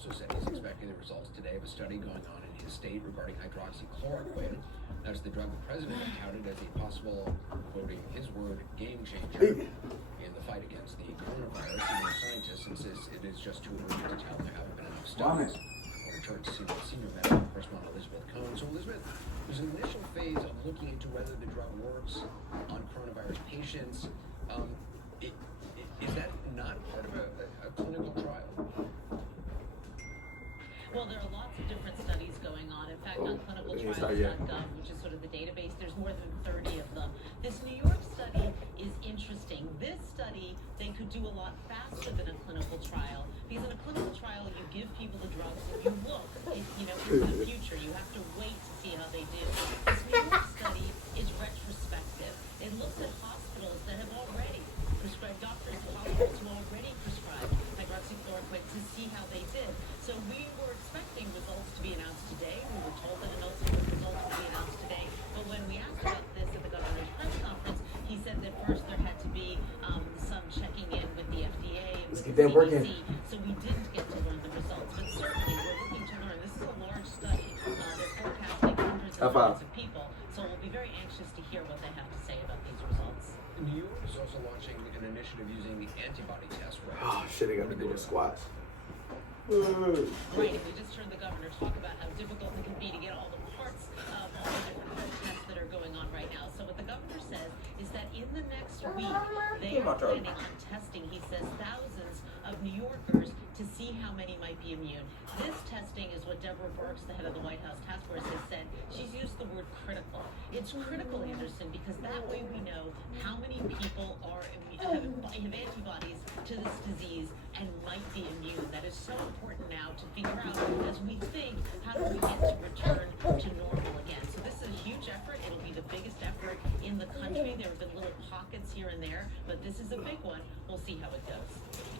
also said he's expecting the results today of a study going on in his state regarding hydroxychloroquine. That's the drug the president touted as a possible, quoting his word, game changer in the fight against the coronavirus. Senior scientists insist it is just too early to tell. There haven't been enough studies. We'll return to see the senior medical correspondent Elizabeth Cohen. So Elizabeth, there's an initial phase of looking into whether the drug works on coronavirus patients. Is that not part of a clinical trial? Well, there are lots of different studies going on. In fact, on clinicaltrials.gov, which is sort of the database, there's more than 30 of them. This New York study is interesting. This study, they could do a lot faster than a clinical trial, because in a clinical trial, you give people the drugs, you look, into the future. You have to wait to see how they do. This New York study is retrospective. It looks at hospitals that have already prescribed, doctors and hospitals who already prescribed hydroxychloroquine to see how they did. So we were expecting results to be announced today. We were told that results would be announced today. But when we asked about this at the governor's press conference, he said that first there had to be some checking in with the FDA and with the CDC. So we didn't get to learn the results. But certainly we're looking to learn. This is a large study. They're forecasting hundreds of millions of people. So we'll be very anxious to hear what they have to say about these results. New York is also launching an initiative using the antibody test. Oh shit, I got me doing squats. Right, and we just heard the governor talk about how difficult it can be to get all the parts of all the different tests that are going on right now. So what the governor says is that in the next week, they are planning on testing, he says, thousands of New Yorkers to see how many might be immune. This testing is what Deborah Birx, the head of the White House task force, has said. She's used the word critical. It's critical, Anderson, because that way we know how many people have antibodies to this disease and might be immune. That is so important now to figure out as we think, how do we get to return to normal again? So this is a huge effort. It'll be the biggest effort in the country. There have been little pockets here and there, but this is a big one. We'll see how it goes.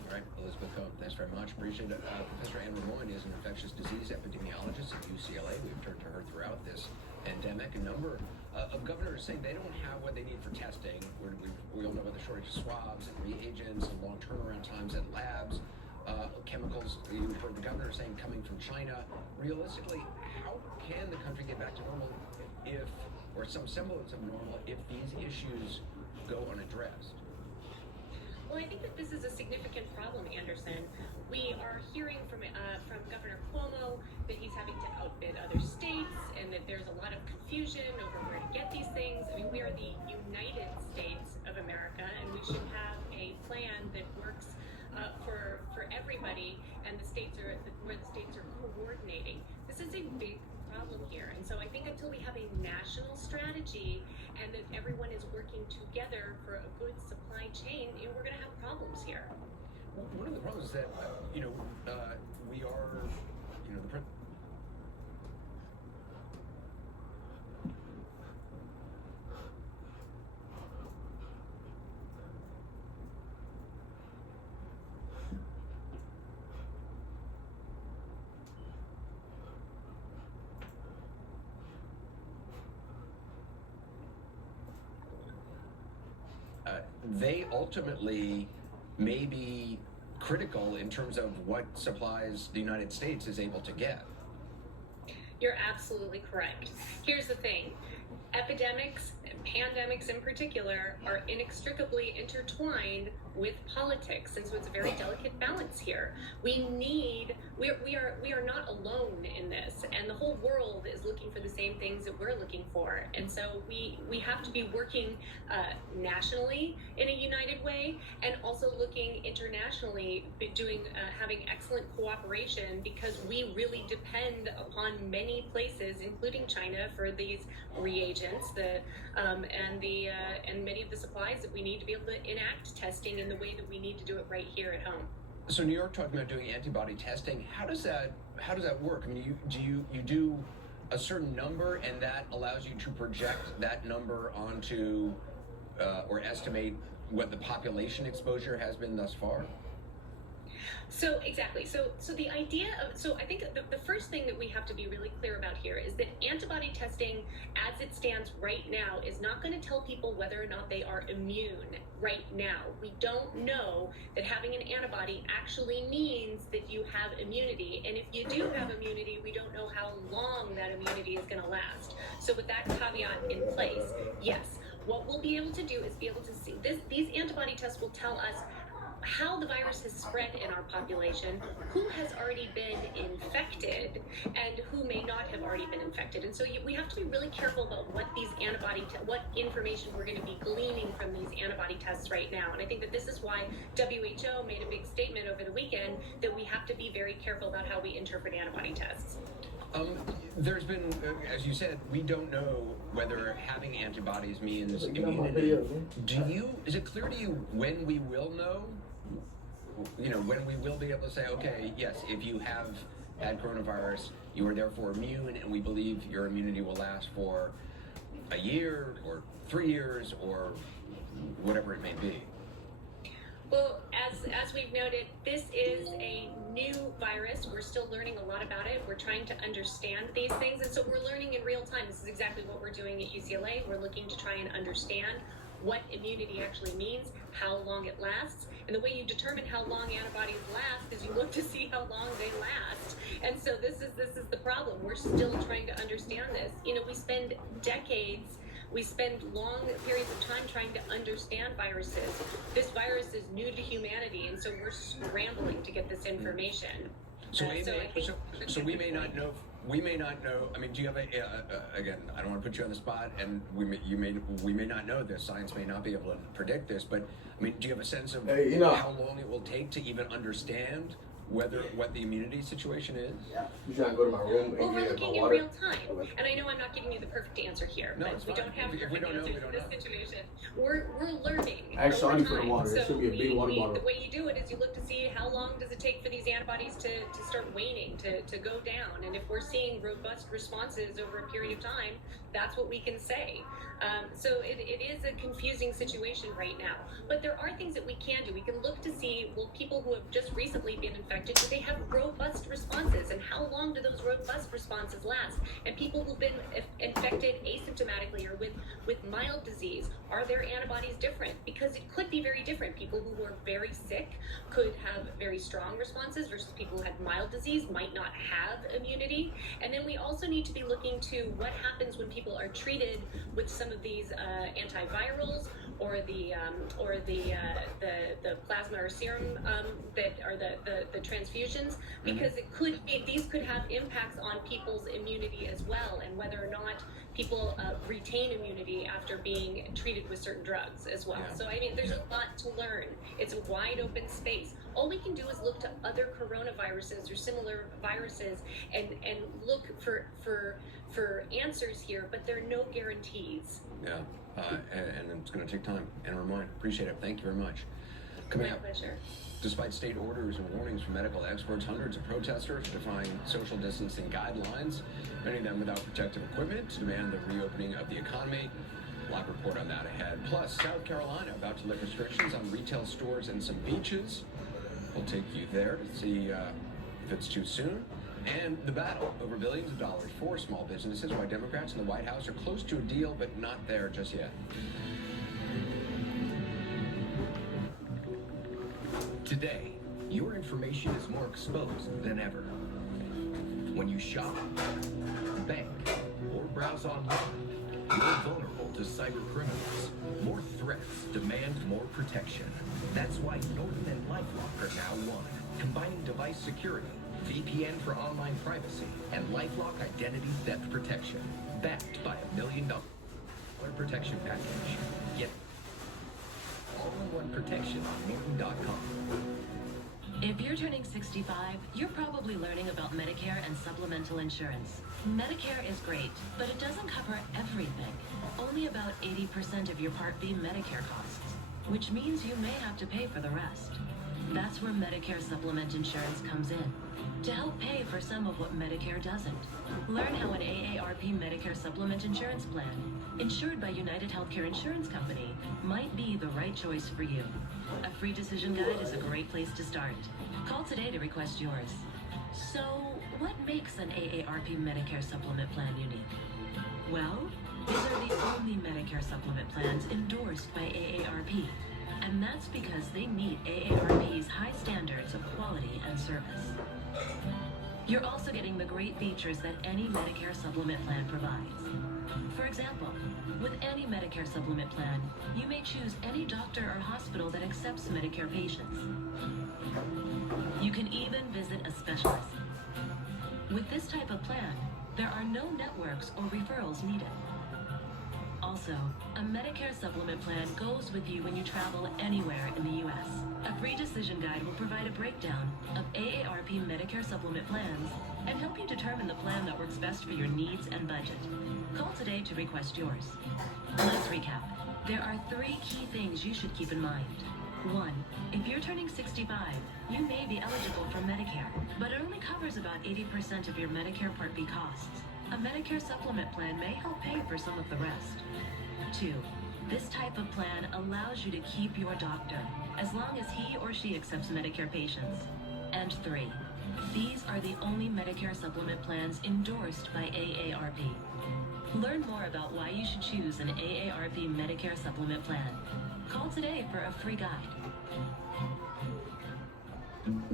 All right, Elizabeth Cohen, thanks very much. Appreciate it. Professor Anne Ramon is an infectious disease epidemiologist at UCLA. We've turned to her throughout this pandemic. A number of governors saying they don't have what they need for testing. We all know about the shortage of swabs and reagents and long turnaround times at labs. Chemicals, you heard the governor saying, coming from China. Realistically, how can the country get back to normal or some semblance of normal, if these issues go unaddressed? Well, I think that this is a significant problem, Anderson. We are hearing from Governor Cuomo that he's having to outbid other states and that there's a lot of confusion over where to get these things. I mean, we are the United States of America, and we should have a plan that works for everybody, and where the states are coordinating. This is a big problem here, and so I think until we have a national strategy and that everyone is working together for a good supply chain, we're going to have problems here. One of the problems is that we are, the they ultimately may be critical in terms of what supplies the United States is able to get. You're absolutely correct. Here's the thing. Epidemics, and pandemics in particular, are inextricably intertwined with politics, and so it's a very delicate balance here. We are not alone in this, and the whole world is looking for the same things that we're looking for, and so we have to be working nationally in a united way, and also looking internationally, having excellent cooperation, because we really depend upon many places, including China, for these reagents, and many of the supplies that we need to be able to enact testing in the way that we need to do it right here at home. So New York talking about doing antibody testing. How does that work? I mean, you do a certain number, and that allows you to project that number onto or estimate what the population exposure has been thus far? So exactly. So the idea of I think the first thing that we have to be really clear about here is that antibody testing, as it stands right now, is not going to tell people whether or not they are immune right now. We don't know that having an antibody actually means that you have immunity, and if you do have immunity, we don't know how long that immunity is going to last. So with that caveat in place, yes, what we'll be able to do is be able to see this. These antibody tests will tell us how the virus has spread in our population, who has already been infected, and who may not have already been infected. And so we have to be really careful about what these what information we're going to be gleaning from these antibody tests right now. And I think that this is why WHO made a big statement over the weekend that we have to be very careful about how we interpret antibody tests. There's been, as you said, we don't know whether having antibodies means immunity. Is it clear to you when we will know? When we will be able to say, okay, yes, if you have had coronavirus, you are therefore immune, and we believe your immunity will last for a year or 3 years or whatever it may be. Well, as we've noted, this is a new virus. We're still learning a lot about it. We're trying to understand these things, and so we're learning in real time. This is exactly what we're doing at UCLA. We're looking to try and understand what immunity actually means, how long it lasts, and the way you determine how long antibodies last is you look to see how long they last. And so this is the problem. We're still trying to understand this. We spend decades. We spend long periods of time trying to understand viruses. This virus is new to humanity, and so we're scrambling to get this information. So we may not know. We may not know. I mean, do you have again? I don't want to put you on the spot, and we may not know this. Science may not be able to predict this, but I mean, do you have a sense of how long it will take to even understand what the immunity situation is? You trying to go to my room Well, and we're get looking my in water? real time, and I know I'm not giving you the perfect answer here, No, but it's we fine. don't have If we perfect don't know, answers we don't in this know. situation. We're learning. Actually, I over need for the time. water. There So should be a big water bottle. the way you do it is you look to see how long does it take for these antibodies to start waning, to go down, and if we're seeing robust responses over a period of time, that's what we can say. So it is a confusing situation right now, but there are things that we can do. We can look to see, well, people who have just recently been infected, do they have robust responses, and how long do those robust responses last? And people who've been infected asymptomatically or with mild disease, are their antibodies different? Because it could be very different. People who were very sick could have very strong responses versus people who had mild disease might not have immunity. And then we also need to be looking to what happens when people are treated with some of these antivirals or the plasma or serum that are the transfusions, because these could have impacts on people's immunity as well, and whether or not people retain immunity after being treated with certain drugs as well. Yeah. So I mean, there's a lot to learn. It's a wide open space. All we can do is look to other coronaviruses or similar viruses and look for answers here, but there are no guarantees. Yeah, and it's going to take time. And Ramon, appreciate it. Thank you very much. My pleasure. Despite state orders and warnings from medical experts, hundreds of protesters are defying social distancing guidelines, many of them without protective equipment, to demand the reopening of the economy. Live report on that ahead. Plus, South Carolina about to lift restrictions on retail stores and some beaches. We'll take you there to see if it's too soon. And the battle over billions of dollars for small businesses, why Democrats in the White House are close to a deal, but not there just yet. Today, your information is more exposed than ever. When you shop, bank, or browse online, you're vulnerable to cyber criminals. More threats demand more protection. That's why Norton and LifeLock are now one, combining device security, VPN for online privacy, and LifeLock identity theft protection, backed by $1 million protection package. Get all-in-one protection on Norton.com. If you're turning 65, you're probably learning about Medicare and supplemental insurance. Medicare is great, but it doesn't cover everything. Only about 80% of your Part B Medicare costs, which means you may have to pay for the rest. That's where Medicare supplement insurance comes in, to help pay for some of what Medicare doesn't. Learn how an AARP Medicare supplement insurance plan, insured by United Healthcare Insurance Company, might be the right choice for you. A free decision guide is a great place to start. Call today to request yours. So, what makes an AARP Medicare supplement plan unique? Well, these are the only Medicare supplement plans endorsed by AARP. And that's because they meet AARP's high standards of quality and service. You're also getting the great features that any Medicare supplement plan provides. For example, with any Medicare supplement plan, you may choose any doctor or hospital that accepts Medicare patients. You can even visit a specialist. With this type of plan, there are no networks or referrals needed. Also, a Medicare supplement plan goes with you when you travel anywhere in the U.S. A free decision guide will provide a breakdown of AARP Medicare supplement plans and help you determine the plan that works best for your needs and budget. Call today to request yours. Let's recap. There are 3 key things you should keep in mind. 1. If you're turning 65, you may be eligible for Medicare, but it only covers about 80% of your Medicare Part B costs. A Medicare supplement plan may help pay for some of the rest. 2. This type of plan allows you to keep your doctor, as long as he or she accepts Medicare patients. And 3. These are the only Medicare supplement plans endorsed by AARP. Learn more about why you should choose an AARP Medicare supplement plan. Call today for a free guide.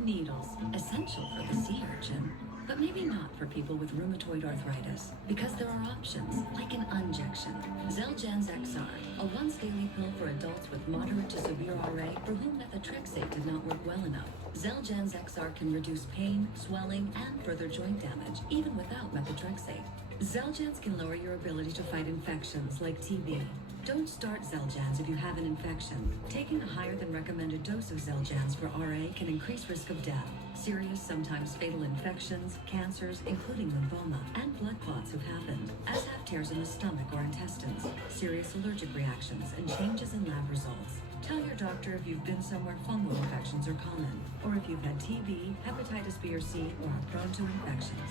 Needles, essential for the sea urchin, but maybe not for people with rheumatoid arthritis, because there are options, like an injection. Xeljanz XR, a once-daily pill for adults with moderate to severe RA for whom methotrexate did not work well enough. Xeljanz XR can reduce pain, swelling, and further joint damage, even without methotrexate. Xeljanz can lower your ability to fight infections like TB. Don't start Xeljanz if you have an infection. Taking a higher than recommended dose of Xeljanz for RA can increase risk of death, serious, sometimes fatal infections, cancers, including lymphoma, and blood clots have happened, as have tears in the stomach or intestines, serious allergic reactions, and changes in lab results. Tell your doctor if you've been somewhere fungal infections are common, or if you've had TB, hepatitis B or C, or are prone to infections.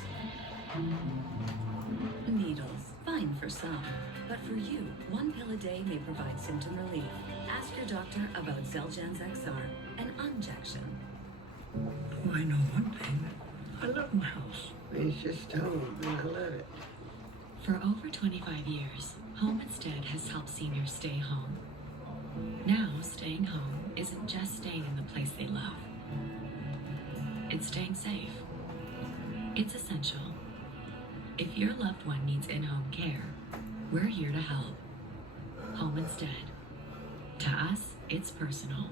Needles, fine for some, but for you, 1 pill a day may provide symptom relief. Ask your doctor about Xeljanz XR, an injection. I know one thing. I love my house. It's just home, and I love it. For over 25 years, Home Instead has helped seniors stay home. Now, staying home isn't just staying in the place they love. It's staying safe. It's essential. If your loved one needs in-home care, we're here to help. Home Instead. To us, it's personal.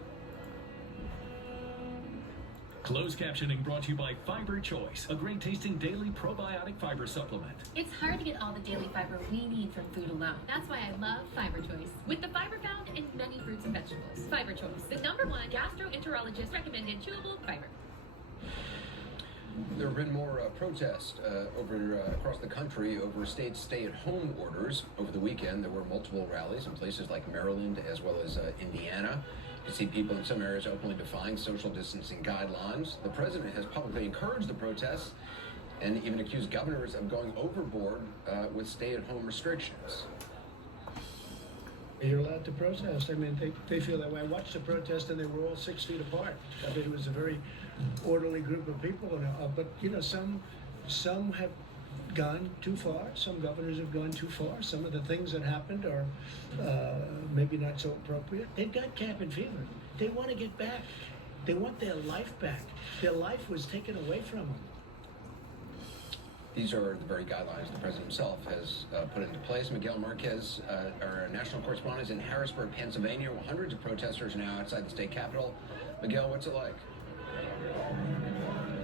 Closed captioning brought to you by Fiber Choice, a great tasting daily probiotic fiber supplement. It's hard to get all the daily fiber we need from food alone. That's why I love Fiber Choice. With the fiber found in many fruits and vegetables. Fiber Choice, the #1 gastroenterologist recommended chewable fiber. There have been more protests across the country over state stay-at-home orders. Over the weekend, there were multiple rallies in places like Maryland as well as Indiana. You can see people in some areas openly defying social distancing guidelines. The president has publicly encouraged the protests and even accused governors of going overboard with stay-at-home restrictions. You're allowed to protest. I mean, they feel that way. I watched the protest and they were all 6 feet apart. I mean, it was a very orderly group of people. But, you know, some have gone too far. Some governors have gone too far. Some of the things that happened are maybe not so appropriate. They've got cabin fever. They want to get back. They want their life back. Their life was taken away from them. These are the very guidelines the president himself has put into place. Miguel Marquez, our national correspondent, is in Harrisburg, Pennsylvania, where hundreds of protesters are now outside the state capitol. Miguel, what's it like?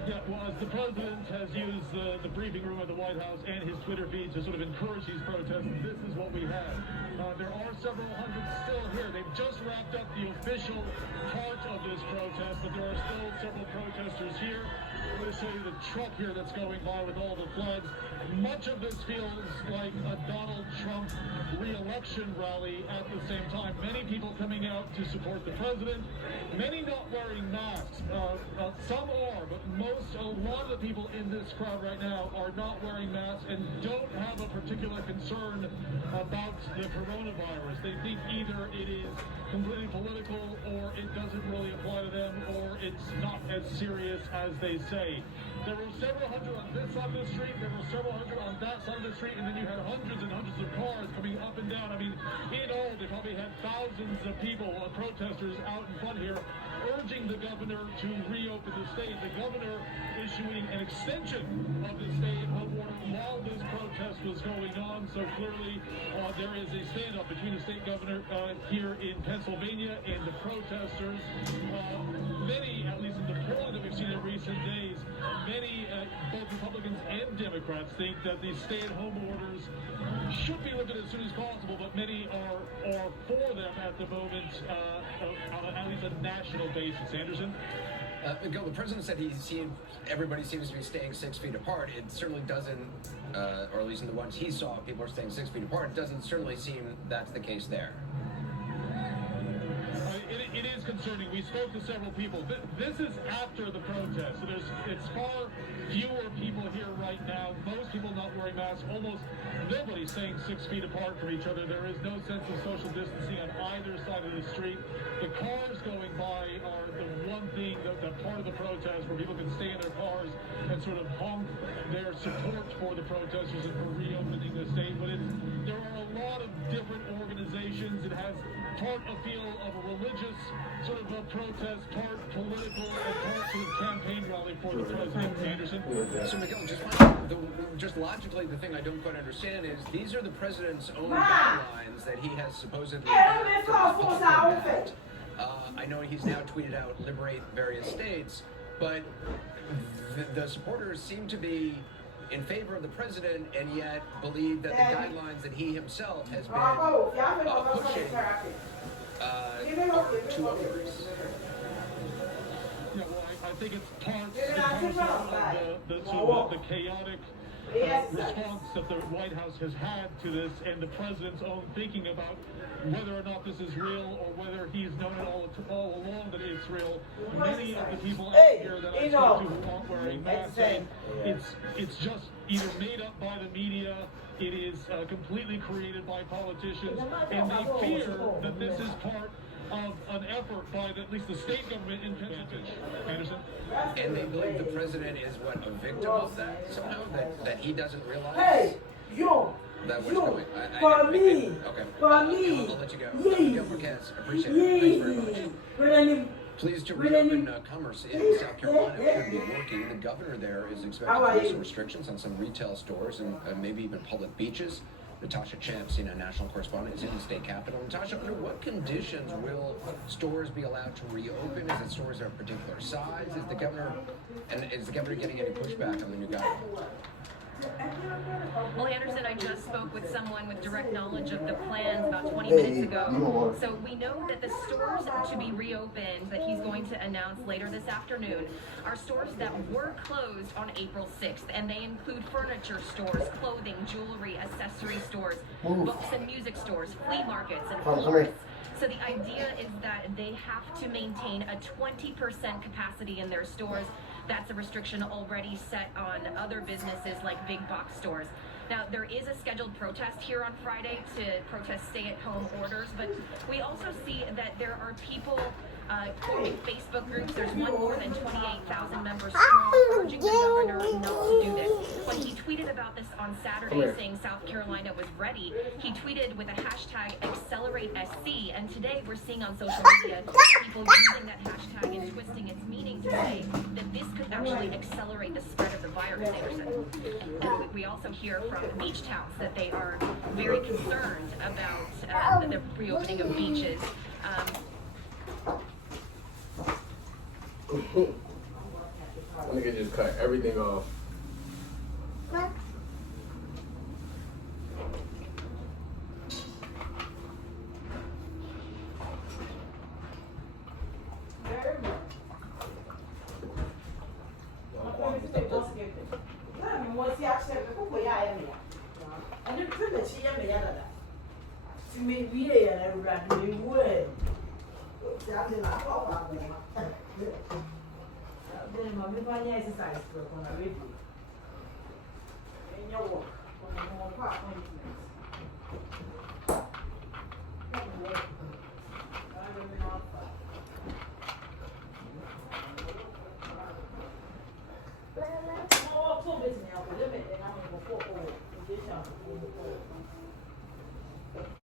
Yeah, well, as the president has used the briefing room at the White House and his Twitter feed to sort of encourage these protests, this is what we have. There are several hundred still here. They've just wrapped up the official part of this protest, but there are still several protesters here. I'm going to show you the truck here that's going by with all the flags. much of this feels like a Donald Trump re-election rally at the same time. Many people coming out to support the president, many not wearing masks. Some are, but a lot of the people in this crowd right now are not wearing masks and don't have a particular concern about the coronavirus. They think either it is completely political or it doesn't really apply to them or it's not as serious as they say. There were several hundred on this side of the street, there were several hundred on that side of the street, and then you had hundreds and hundreds of cars coming up and down. I mean, in all, they probably had thousands of people, protesters out in front here, urging the governor to reopen the state. The governor issuing an extension of the stay-at-home order while this protest was going on. So clearly, there is a standoff between the state governor here in Pennsylvania and the protesters. Many, at least in the polling that we've seen in recent days, many, both Republicans and Democrats, think that these stay-at-home orders should be lifted as soon as possible, but many are for them at the moment, on at least a national basis. Anderson? Gil, the president said everybody seems to be staying 6 feet apart. It certainly doesn't, or at least in the ones he saw, people are staying 6 feet apart. It doesn't certainly seem that's the case there. It is concerning. We spoke to several people. This is after the protest, so it's far fewer people here right now. Most people not wearing masks. Almost nobody staying 6 feet apart from each other. There is no sense of social distancing on either side of the street. The cars going by are the one thing, the part of the protest where people can stay in their cars and sort of honk their support for the protesters and for reopening the state. But there are a lot of different organizations. It has part a feel of a religious sort of a protest, part political, and part sort of campaign rally for the president. Anderson? So, Miguel, just logically, the thing I don't quite understand is these are the president's own guidelines that he has supposedly backed. I know he's now tweeted out liberate various states, but the supporters seem to be in favor of the president and yet believe that the guidelines that he himself has been pushing are too onerous. Yeah, well, I think it's part of the chaotic response that the White House has had to this and the president's own thinking about whether or not this is real or whether he's known it all along that it's real. Many of the people out here that I spoke to who aren't wearing masks saying it's just either made up by the media, it is completely created by politicians, and they fear that this is part of an effort by at least the state government in Pennsylvania. Anderson? And they believe the president is what, a victim of that somehow? That he doesn't realize? Hey, yo! That what's going For me! Okay. For me! I'll let you go. Gil Marquez, appreciate it. Thanks very much. Pleased to reopen commerce in South Carolina. It should be working. The governor there is expected to put some restrictions on some retail stores and maybe even public beaches. Natasha Champ, CNN national correspondent, is in the state capitol. Natasha, under what conditions will stores be allowed to reopen? Is it stores of a particular size? Is the governor getting any pushback on the new guidelines? Well, Anderson, I just spoke with someone with direct knowledge of the plans about 20 minutes ago. So we know that the stores to be reopened that he's going to announce later this afternoon are stores that were closed on April 6th, and they include furniture stores, clothing, jewelry, accessory stores, books and music stores, flea markets, and florists. So the idea is that they have to maintain a 20% capacity in their stores. That's a restriction already set on other businesses like big box stores. Now, there is a scheduled protest here on Friday to protest stay-at-home orders, but we also see that there are people forming Facebook groups. There's one more than 28,000 members strong, urging the governor not to do this. When he tweeted about this on Saturday, saying South Carolina was ready, he tweeted with a hashtag #AccelerateSC, and today we're seeing on social media people using that hashtag and twisting its meaning to say that this could actually accelerate the spread of the virus, Anderson. And we also hear from beach towns that they are very concerned about the reopening of beaches. Nigga just cut everything off. me yada. See me here and everybody way. Then mommy find exercise for on a radio. In your work, on a more appointments.